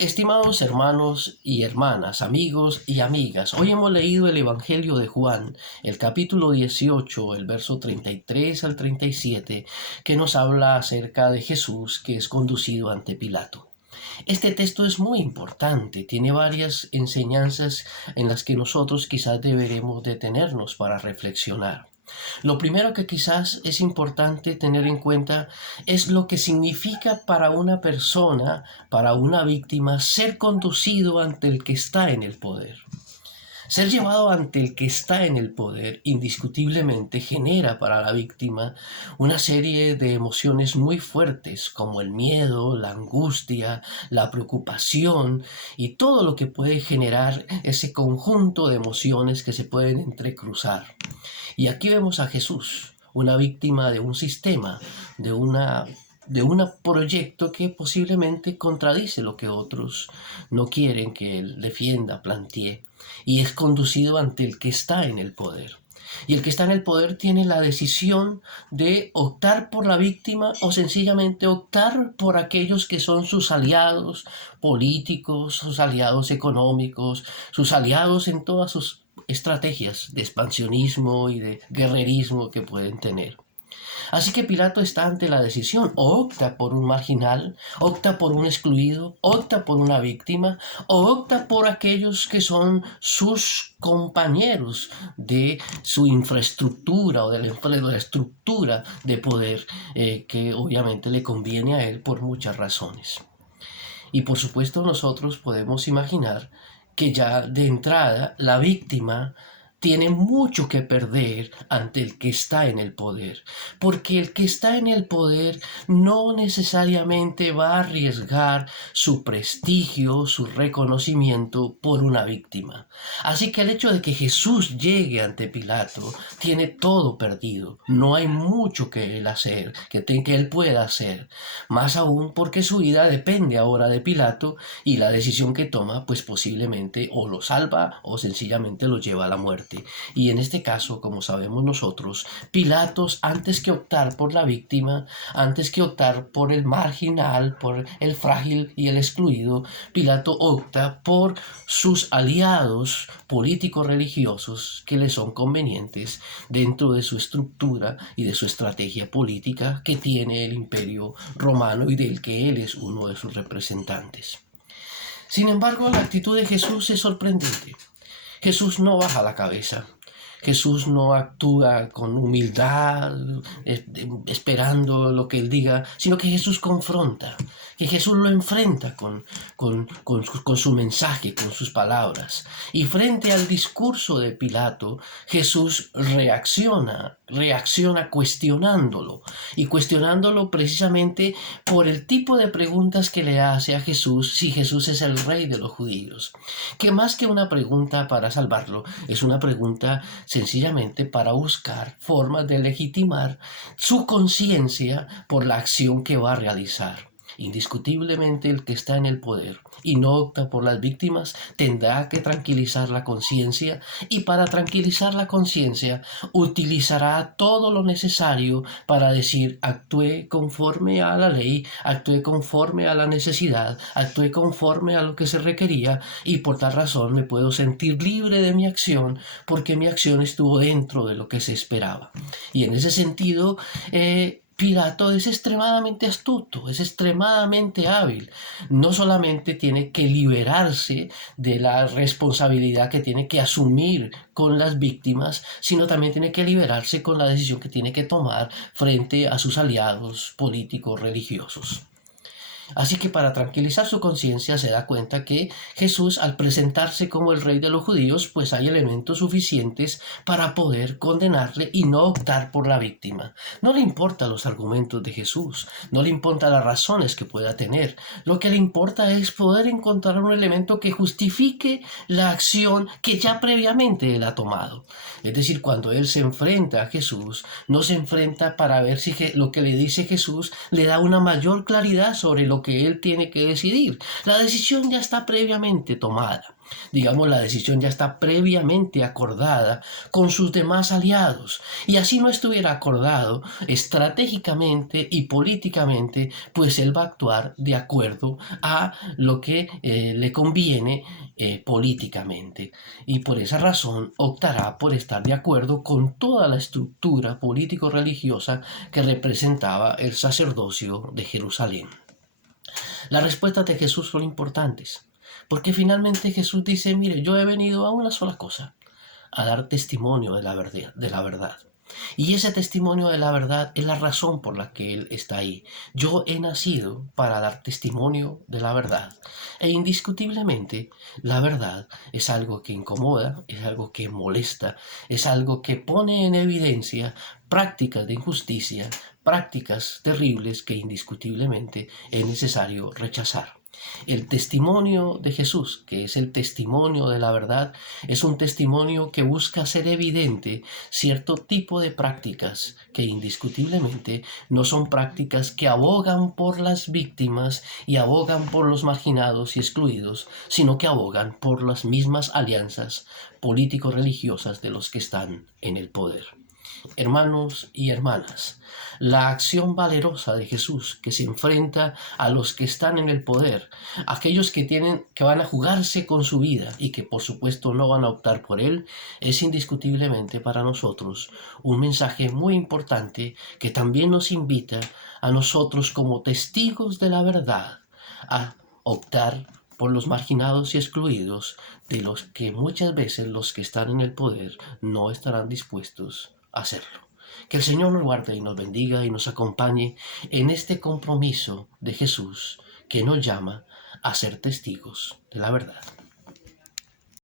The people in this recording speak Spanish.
Estimados hermanos y hermanas, amigos y amigas, hoy hemos leído el Evangelio de Juan, el capítulo 18, el verso 33 al 37, que nos habla acerca de Jesús que es conducido ante Pilato. Este texto es muy importante, tiene varias enseñanzas en las que nosotros quizás deberemos detenernos para reflexionar. Lo primero que quizás es importante tener en cuenta es lo que significa para una persona, para una víctima, ser conducido ante el que está en el poder. Ser llevado ante el que está en el poder indiscutiblemente genera para la víctima una serie de emociones muy fuertes como el miedo, la angustia, la preocupación y todo lo que puede generar ese conjunto de emociones que se pueden entrecruzar. Y aquí vemos a Jesús, una víctima de un sistema, de un proyecto que posiblemente contradice lo que otros no quieren que él defienda, plantee, y es conducido ante el que está en el poder. Y el que está en el poder tiene la decisión de optar por la víctima o sencillamente optar por aquellos que son sus aliados políticos, sus aliados económicos, sus aliados en todas sus estrategias de expansionismo y de guerrerismo que pueden tener. Así que Pilato está ante la decisión, o opta por un marginal, opta por un excluido, opta por una víctima, o opta por aquellos que son sus compañeros de su infraestructura o de la estructura de poder que obviamente le conviene a él por muchas razones. Y por supuesto nosotros podemos imaginar que ya de entrada la víctima tiene mucho que perder ante el que está en el poder, porque el que está en el poder no necesariamente va a arriesgar su prestigio, su reconocimiento por una víctima. Así que el hecho de que Jesús llegue ante Pilato tiene todo perdido, no hay mucho que él hacer, que él pueda hacer, más aún porque su vida depende ahora de Pilato y la decisión que toma pues posiblemente o lo salva o sencillamente lo lleva a la muerte. Y en este caso, como sabemos nosotros, Pilatos, antes que optar por la víctima, antes que optar por el marginal, por el frágil y el excluido, Pilato opta por sus aliados políticos religiosos que le son convenientes dentro de su estructura y de su estrategia política que tiene el imperio romano y del que él es uno de sus representantes. Sin embargo, la actitud de Jesús es sorprendente. Jesús no baja la cabeza. Jesús no actúa con humildad, esperando lo que él diga, sino que Jesús confronta, que Jesús lo enfrenta con su mensaje, con sus palabras. Y frente al discurso de Pilato, Jesús reacciona cuestionándolo, y cuestionándolo precisamente por el tipo de preguntas que le hace a Jesús si Jesús es el rey de los judíos. Que más que una pregunta para salvarlo, es una pregunta sencillamente para buscar formas de legitimar su conciencia por la acción que va a realizar. Indiscutiblemente el que está en el poder y no opta por las víctimas tendrá que tranquilizar la conciencia, y para tranquilizar la conciencia utilizará todo lo necesario para decir: actué conforme a la ley, actué conforme a la necesidad, actué conforme a lo que se requería, y por tal razón me puedo sentir libre de mi acción porque mi acción estuvo dentro de lo que se esperaba. Y en ese sentido, Pilato es extremadamente astuto, es extremadamente hábil. No solamente tiene que liberarse de la responsabilidad que tiene que asumir con las víctimas, sino también tiene que liberarse con la decisión que tiene que tomar frente a sus aliados políticos religiosos. Así que para tranquilizar su conciencia se da cuenta que Jesús, al presentarse como el rey de los judíos, pues hay elementos suficientes para poder condenarle y no optar por la víctima. No le importan los argumentos de Jesús, no le importan las razones que pueda tener. Lo que le importa es poder encontrar un elemento que justifique la acción que ya previamente él ha tomado. Es decir, cuando él se enfrenta a Jesús, no se enfrenta para ver si lo que le dice Jesús le da una mayor claridad sobre lo que él tiene que decidir. La decisión ya está previamente tomada. Digamos, la decisión ya está previamente acordada con sus demás aliados. Y así no estuviera acordado estratégicamente y políticamente, pues él va a actuar de acuerdo a lo que le conviene políticamente. Y por esa razón optará por estar de acuerdo con toda la estructura político-religiosa que representaba el sacerdocio de Jerusalén. Las respuestas de Jesús son importantes, porque finalmente Jesús dice, mire, yo he venido a una sola cosa, a dar testimonio de la verdad. Y ese testimonio de la verdad es la razón por la que Él está ahí. Yo he nacido para dar testimonio de la verdad. E indiscutiblemente, la verdad es algo que incomoda, es algo que molesta, es algo que pone en evidencia prácticas de injusticia, prácticas terribles que indiscutiblemente es necesario rechazar. El testimonio de Jesús, que es el testimonio de la verdad, es un testimonio que busca hacer evidente cierto tipo de prácticas que indiscutiblemente no son prácticas que abogan por las víctimas y abogan por los marginados y excluidos, sino que abogan por las mismas alianzas político-religiosas de los que están en el poder. Hermanos y hermanas, la acción valerosa de Jesús que se enfrenta a los que están en el poder, aquellos que van a jugarse con su vida y que por supuesto no van a optar por él, es indiscutiblemente para nosotros un mensaje muy importante que también nos invita a nosotros como testigos de la verdad a optar por los marginados y excluidos, de los que muchas veces los que están en el poder no estarán dispuestos a hacerlo. Que el Señor nos guarde y nos bendiga y nos acompañe en este compromiso de Jesús que nos llama a ser testigos de la verdad.